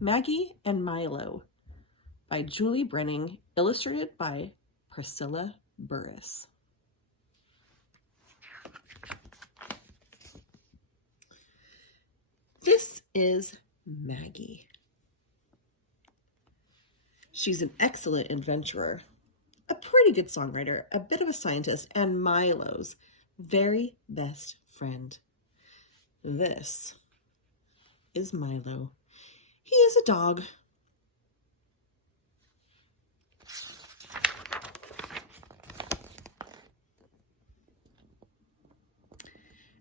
Maggie and Milo by Julie Brenning, illustrated by Priscilla Burris. This is Maggie. She's an excellent adventurer, a pretty good songwriter, a bit of a scientist, and Milo's very best friend. This is Milo. He is a dog.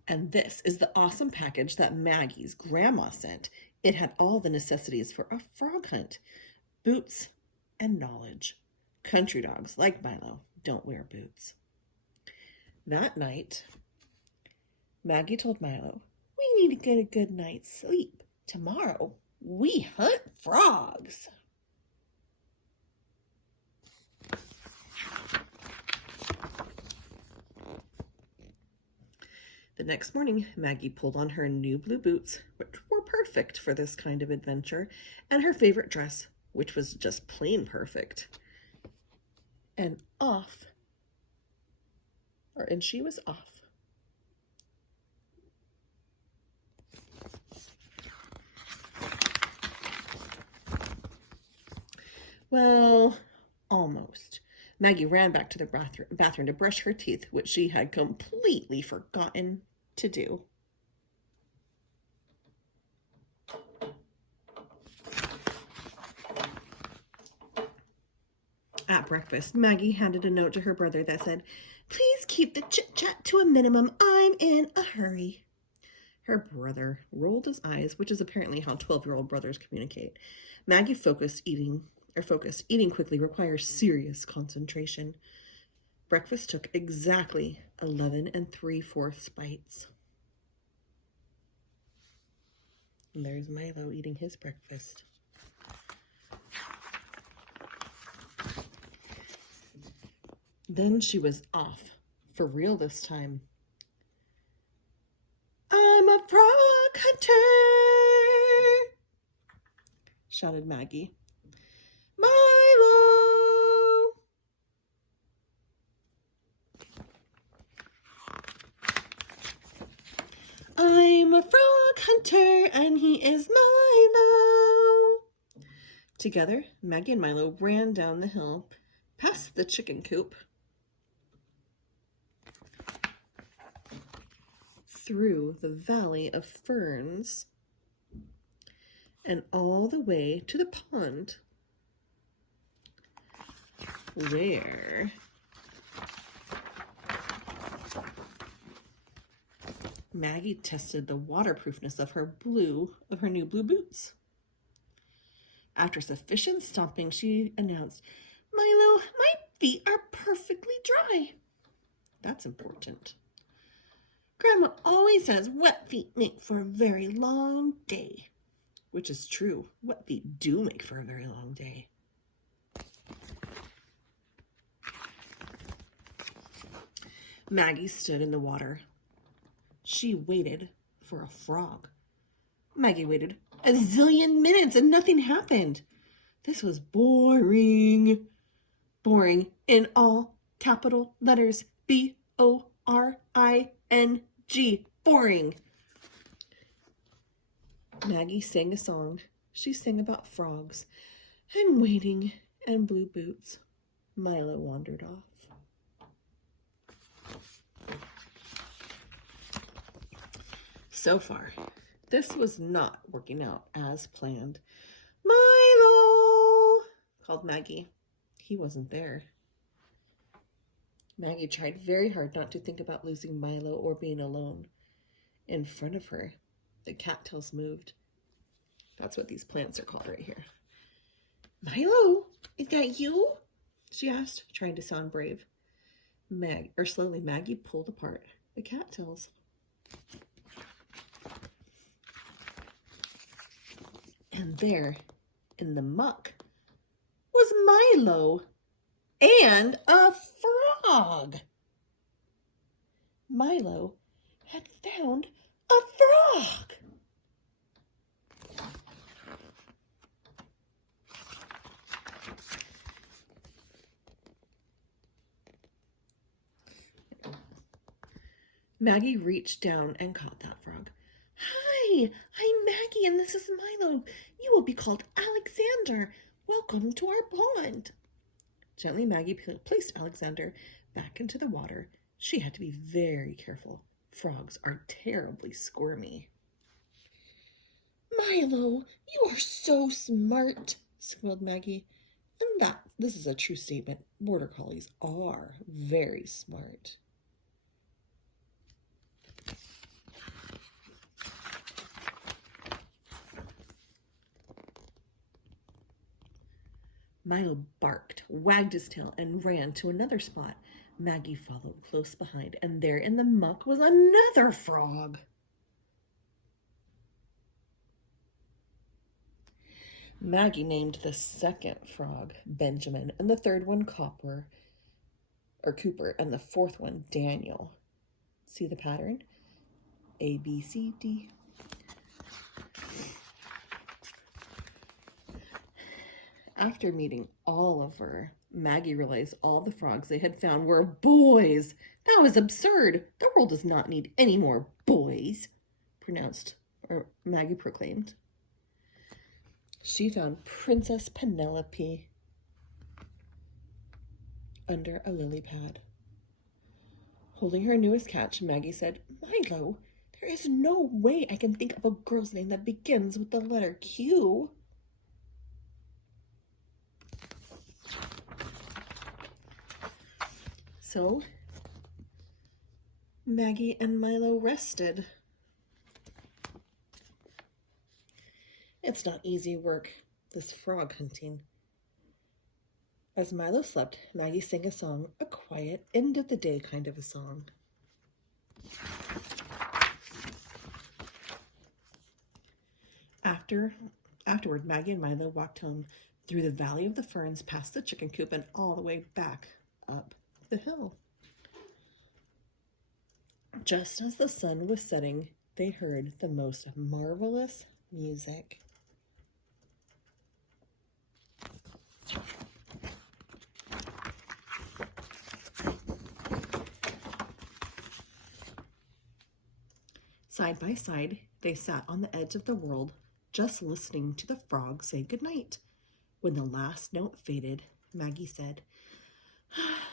And this is the awesome package that Maggie's grandma sent. It had all the necessities for a frog hunt: boots and knowledge. Country dogs, like Milo, don't wear boots. That night, Maggie told Milo, "We need to get a good night's sleep. Tomorrow, we hunt frogs." The next morning, Maggie pulled on her new blue boots, which were perfect for this kind of adventure, and her favorite dress, which was just plain perfect. And she was off. Well, almost. Maggie ran back to the bathroom to brush her teeth, which she had completely forgotten to do. At breakfast, Maggie handed a note to her brother that said, "Please keep the chit-chat to a minimum. I'm in a hurry." Her brother rolled his eyes, which is apparently how 12-year-old brothers communicate. Maggie focused. Eating quickly requires serious concentration. Breakfast took exactly 11 3/4 bites. And there's Milo eating his breakfast. Then she was off, for real this time. "I'm a frog hunter," shouted Maggie. "Milo!" "I'm a frog hunter, and he is Milo." Together, Maggie and Milo ran down the hill, past the chicken coop, through the valley of ferns, and all the way to the pond, where Maggie tested the waterproofness of her new blue boots. After sufficient stomping, she announced, "Milo, my feet are perfectly dry." That's important. Grandma always says wet feet make for a very long day. Which is true. Wet feet do make for a very long day. Maggie stood in the water. She waited for a frog. Maggie waited a zillion minutes and nothing happened. This was boring. Boring in all capital letters. BORING. Boring. Maggie sang a song. She sang about frogs and waiting and blue boots. Milo wandered off. So far, this was not working out as planned. "Milo!" called Maggie. He wasn't there. Maggie tried very hard not to think about losing Milo or being alone. In front of her, the cattails moved. That's what these plants are called right here. "Milo, is that you?" she asked, trying to sound brave. Slowly, Maggie pulled apart the cattails. And there, in the muck, was Milo and a frog. Milo had found a frog. Maggie reached down and caught that frog. Hi, I'm Maggie and this is Milo. You will be called Alexander. Welcome to our pond. Gently, Maggie placed Alexander back into the water. She had to be very careful. Frogs are terribly squirmy. Milo, you are so smart, squealed Maggie. And this is a true statement. Border collies are very smart. Milo barked, wagged his tail, and ran to another spot. Maggie followed close behind, and there in the muck was another frog. Maggie named the second frog Benjamin, and the third one Cooper, and the fourth one Daniel. See the pattern? A, B, C, D. After meeting Oliver, Maggie realized all the frogs they had found were boys. That was absurd. The world does not need any more boys, Maggie proclaimed. She found Princess Penelope under a lily pad. Holding her newest catch, Maggie said, Milo, there is no way I can think of a girl's name that begins with the letter Q. So, Maggie and Milo rested. It's not easy work, this frog hunting. As Milo slept, Maggie sang a song, a quiet, end of the day kind of a song. Afterward, Maggie and Milo walked home through the Valley of the Ferns, past the chicken coop, and all the way back up the hill. Just as the sun was setting, they heard the most marvelous music. Side by side, they sat on the edge of the world, just listening to the frog say goodnight. When the last note faded, Maggie said,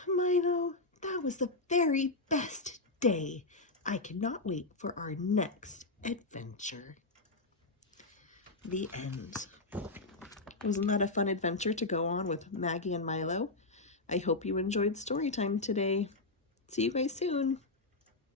Milo, that was the very best day. I cannot wait for our next adventure. The end. Wasn't that a fun adventure to go on with Maggie and Milo? I hope you enjoyed story time today. See you guys soon.